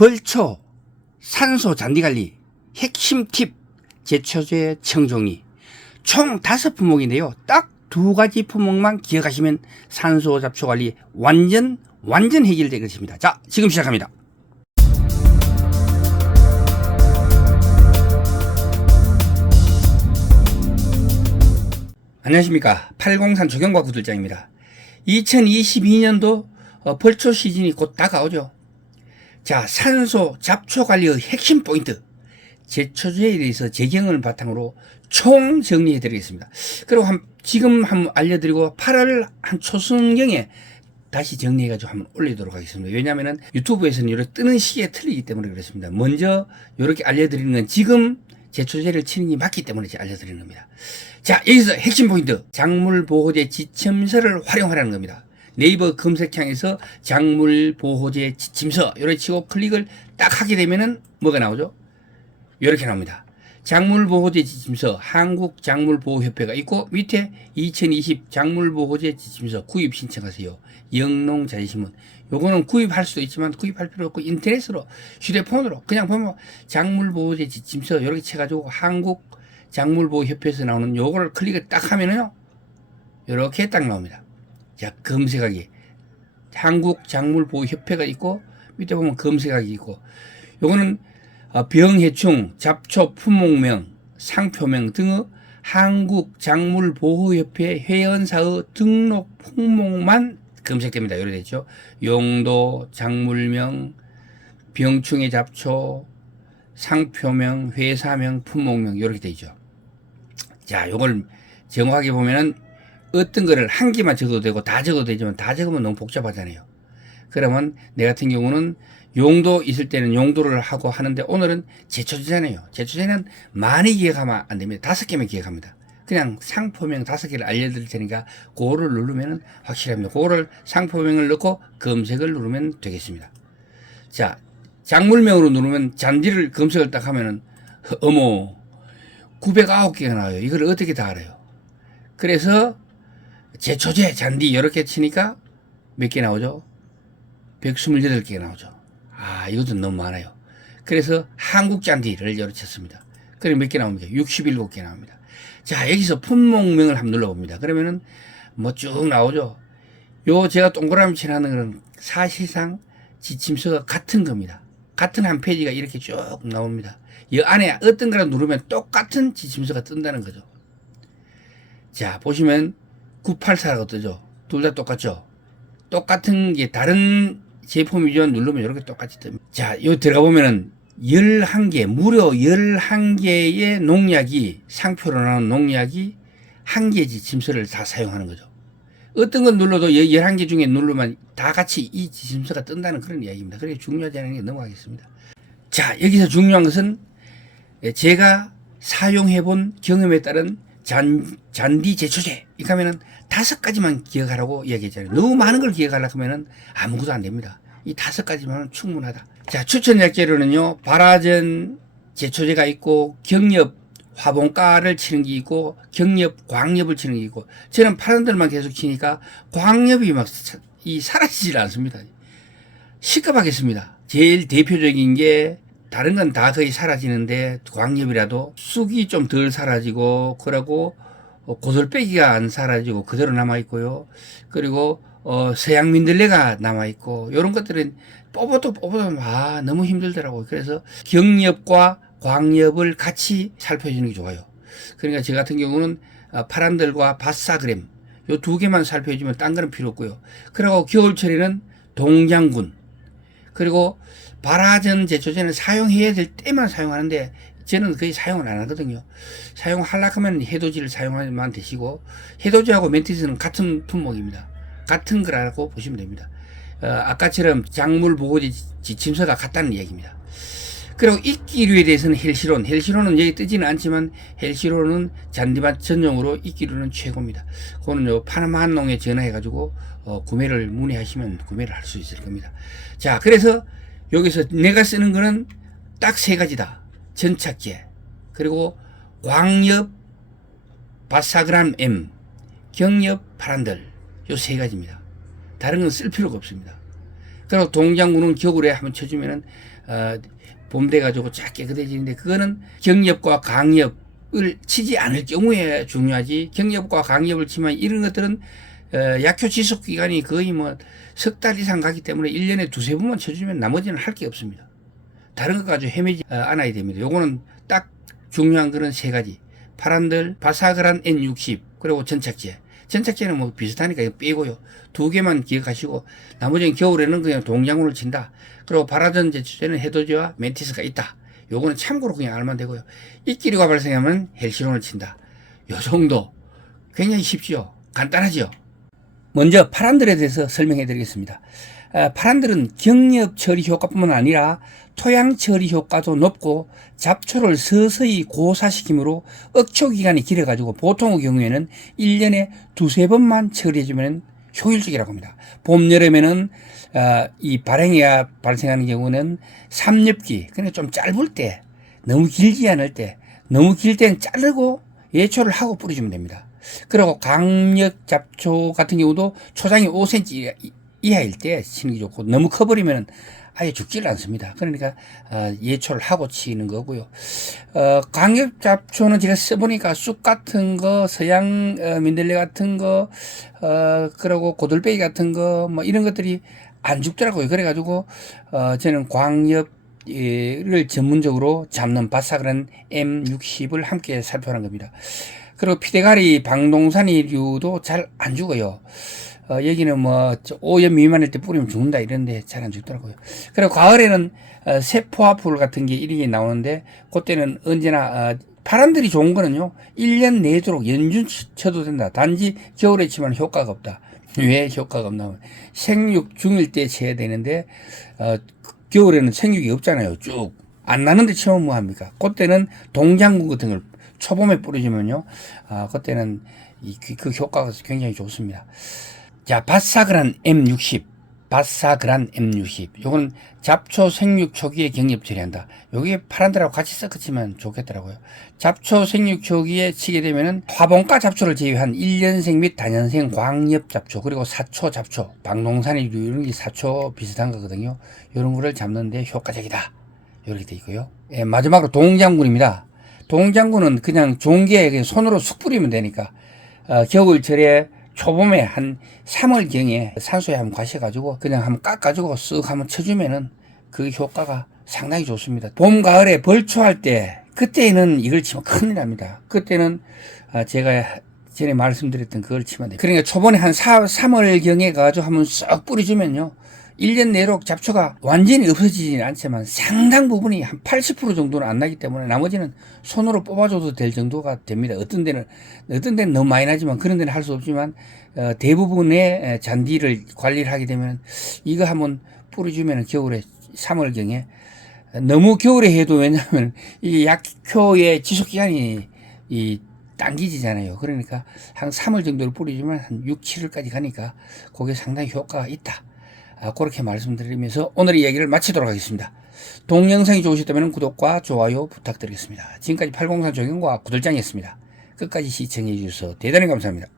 벌초 산소 잔디관리 핵심 팁 제초제 청정리 총 5품목인데요. 딱 2가지 품목만 기억하시면 산소 잡초 관리 완전 해결될 것입니다. 자, 지금 시작합니다. 안녕하십니까. 803 조경과 구들장입니다. 2022년도 벌초 시즌이 곧 다가오죠. 자, 산소 잡초 관리의 핵심 포인트 제초제에 대해서 제경을 바탕으로 총 정리해 드리겠습니다. 그리고 지금 한번 알려드리고 8월 한 초순경에 다시 정리해가지고 한번 올리도록 하겠습니다. 왜냐하면 유튜브에서는 이렇게 뜨는 시기에 틀리기 때문에 그렇습니다. 먼저 이렇게 알려드리는 건 지금 제초제를 치는 게 맞기 때문에 알려드리는 겁니다. 자, 여기서 핵심 포인트 작물보호제 지침서를 활용하라는 겁니다. 네이버 검색창에서 작물보호제 지침서 요렇게 치고 클릭을 딱 하게 되면은 뭐가 나오죠? 요렇게 나옵니다. 작물보호제 지침서 한국작물보호협회가 있고 밑에 2020 작물보호제 지침서 구입 신청하세요. 영농자재신문. 요거는 구입할 수도 있지만 구입할 필요 없고 인터넷으로 휴대폰으로 그냥 보면 작물보호제 지침서 이렇게 쳐가지고 한국작물보호협회에서 나오는 요거를 클릭을 딱 하면은요 요렇게 딱 나옵니다. 자, 검색하기 한국작물보호협회가 있고 밑에 보면 검색하기 있고 요거는 병해충, 잡초 품목명, 상표명 등의 한국작물보호협회 회원사의 등록 품목만 검색됩니다. 이렇게 되죠. 용도, 작물명, 병충해 잡초, 상표명, 회사명, 품목명 이렇게 되죠. 자, 요걸 정확하게 보면은 어떤 거를 한 개만 적어도 되고 다 적어도 되지만 다 적으면 너무 복잡하잖아요. 그러면 내 같은 경우는 용도 있을 때는 용도를 하고 하는데 오늘은 제초제잖아요. 제초제는 많이 기억하면 안 됩니다. 5개만 기억합니다. 그냥 상표명 5개를 알려드릴 테니까 그거를 누르면 확실합니다. 그거를 상표명을 넣고 검색을 누르면 되겠습니다. 자, 작물명으로 누르면 잔디를 검색을 딱 하면은 어머 909개가 나와요. 이걸 어떻게 다 알아요? 그래서 제초제 잔디 이렇게 치니까 몇 개 나오죠? 128개가 나오죠. 아, 이것도 너무 많아요. 그래서 한국 잔디를 이렇게 쳤습니다. 그럼 몇 개 나옵니까? 67개 나옵니다. 자, 여기서 품목명을 한번 눌러봅니다. 그러면은 뭐 쭉 나오죠. 요 제가 동그라미 칠하는 거는 사실상 지침서가 같은 겁니다. 같은 한 페이지가 이렇게 쭉 나옵니다. 이 안에 어떤 거를 누르면 똑같은 지침서가 뜬다는 거죠. 자, 보시면 984라고 뜨죠. 둘 다 똑같죠. 똑같은 게 다른 제품이죠. 누르면 이렇게 똑같이 뜹니다. 자, 여기 들어가 보면은 11개, 무려 11개의 농약이, 상표로 나온 농약이 한 개 지침서를 다 사용하는 거죠. 어떤 건 눌러도 11개 중에 누르면 다 같이 이 지침서가 뜬다는 그런 이야기입니다. 그렇게 중요하지 않은 게 넘어가겠습니다. 자, 여기서 중요한 것은 제가 사용해 본 경험에 따른 잔디 제초제. 이렇게 하면은 5가지만 기억하라고 이야기했잖아요. 너무 많은 걸 기억하려고 하면은 아무것도 안 됩니다. 이 5가지만 충분하다. 자, 추천 약재로는요, 바라전 제초제가 있고, 경엽 화분가를 치는 게 있고, 경엽 광엽을 치는 게 있고, 저는 파란들만 계속 치니까 광엽이 막 사라지질 않습니다. 시급하겠습니다. 제일 대표적인 게 다른 건 다 거의 사라지는데 광엽이라도 쑥이 좀 덜 사라지고 그러고 고설배기가 안 사라지고 그대로 남아있고요. 그리고 서양민들레가 남아있고 이런 것들은 뽑아도 너무 힘들더라고요. 그래서 경엽과 광엽을 같이 살펴주는 게 좋아요. 그러니까 저 같은 경우는 파란들과 바사그램 요 2개만 살펴주면 딴 거는 필요 없고요. 그리고 겨울철에는 동장군 그리고 바라전 제초제는 사용해야 될 때만 사용하는데 저는 거의 사용을 안 하거든요. 사용하려고 하면 해돋이를 사용하면 되시고 해돋이하고 멘티스는 같은 품목입니다. 같은 거라고 보시면 됩니다. 아까처럼 작물보호제 지침서가 같다는 이야기입니다. 그리고 이끼류에 대해서는 헬시론은 여기 뜨지는 않지만 헬시론은 잔디밭 전용으로 이끼류는 최고입니다. 그거는 요 파나마한농에 전화해가지고 구매를 문의하시면 구매를 할 수 있을 겁니다. 자, 그래서 여기서 내가 쓰는 거는 딱 3가지다. 전착제, 그리고 광엽, 바사그람 M, 경엽, 파란들 요 3가지입니다. 다른 건 쓸 필요가 없습니다. 그리고 동장군은 겨울에 한번 쳐주면은 봄 돼가지고 쫙 깨끗해지는데 그거는 경엽과 강엽을 치지 않을 경우에 중요하지. 경엽과 강엽을 치면 이런 것들은 약효 지속 기간이 거의 뭐 석 달 이상 가기 때문에 1년에 두세 번만 쳐주면 나머지는 할 게 없습니다. 다른 것 가지고 헤매지 않아야 됩니다. 요거는 딱 중요한 거는 세 가지. 파란들, 바사그란 N60, 그리고 전착제. 전착제는 뭐 비슷하니까 이거 빼고요. 두 개만 기억하시고, 나머지는 겨울에는 그냥 동장군을 친다. 그리고 바라던 제초제는 해돋이와 멘티스가 있다. 요거는 참고로 그냥 알면 되고요. 입기류가 발생하면 헬시론을 친다. 요 정도. 굉장히 쉽죠. 간단하죠. 먼저 파란들에 대해서 설명해 드리겠습니다. 파란들은 경엽 처리 효과뿐만 아니라 토양 처리 효과도 높고 잡초를 서서히 고사시키므로 억초 기간이 길어가지고 보통의 경우에는 1년에 두세 번만 처리해주면 효율적이라고 합니다. 봄, 여름에는 이 발행이가 발생하는 경우는 삼엽기, 그러니까 좀 짧을 때, 너무 길지 않을 때, 너무 길 때는 자르고 예초를 하고 뿌려주면 됩니다. 그리고 강엽 잡초 같은 경우도 초장이 5cm 이하일 때 치는 게 좋고, 너무 커버리면 아예 죽지를 않습니다. 그러니까 예초를 하고 치는 거고요. 강엽 잡초는 제가 써보니까 쑥 같은 거, 서양 민들레 같은 거, 그리고 고들빼기 같은 거, 뭐 이런 것들이 안 죽더라고요. 그래가지고 저는 광엽을 전문적으로 잡는 바사그란 M60을 함께 살펴하는 겁니다. 그리고 피대가리, 방동산이류도 잘 안 죽어요. 여기는 뭐 5엽 미만일 때 뿌리면 죽는다 이런데 잘 안 죽더라고요. 그리고 가을에는 세포화풀 같은 게 이런 게 나오는데 그때는 언제나 바람들이 좋은 거는요 1년 내도록 연중 쳐도 된다. 단지 겨울에 치면 효과가 없다. 왜 효과가 없나? 생육 중일 때 쳐야 되는데 겨울에는 생육이 없잖아요. 쭉 안 나는데 치면 뭐 합니까? 그때는 동장군 같은 걸 초봄에 뿌려주면요 그때는 그 효과가 굉장히 좋습니다. 자, 바사그란 M60, 바사그란 M60. 요거는 잡초 생육 초기에 경엽 처리한다. 요게 파란들하고 같이 섞어치면 좋겠더라고요. 잡초 생육 초기에 치게 되면은 화분과 잡초를 제외한 1년생 및 다년생 광엽 잡초, 그리고 사초 잡초, 방농산이류 이런 게 사초 비슷한 거거든요. 요런 거를 잡는데 효과적이다. 이렇게 돼 있고요. 예, 마지막으로 동장군입니다. 동장군은 그냥 좋은 게 그냥 손으로 쑥 뿌리면 되니까 겨울철에 초봄에 한 3월경에 산소에 한번 가셔가지고 그냥 한번 깎아주고 쓱 한번 쳐주면은 그 효과가 상당히 좋습니다. 봄, 가을에 벌초할 때 그때는 이걸 치면 큰일 납니다. 그때는 제가 전에 말씀드렸던 그걸 치면 돼요. 그러니까 초반에 한 3월경에 가가지고 한번 싹 뿌려주면요 1년 내로 잡초가 완전히 없어지지는 않지만 상당 부분이 한 80% 정도는 안 나기 때문에 나머지는 손으로 뽑아줘도 될 정도가 됩니다. 어떤 데는 너무 많이 나지만 그런 데는 할 수 없지만 대부분의 잔디를 관리를 하게 되면 이거 한번 뿌려주면 겨울에 3월경에 너무 겨울에 해도 왜냐하면 이게 약효의 지속기간이 당기지잖아요. 그러니까 한 3월 정도를 뿌려주면 한 6, 7월까지 가니까 그게 상당히 효과가 있다. 그렇게 말씀드리면서 오늘의 이야기를 마치도록 하겠습니다. 동영상이 좋으셨다면 구독과 좋아요 부탁드리겠습니다. 지금까지 803 조경과 구들장이었습니다. 끝까지 시청해 주셔서 대단히 감사합니다.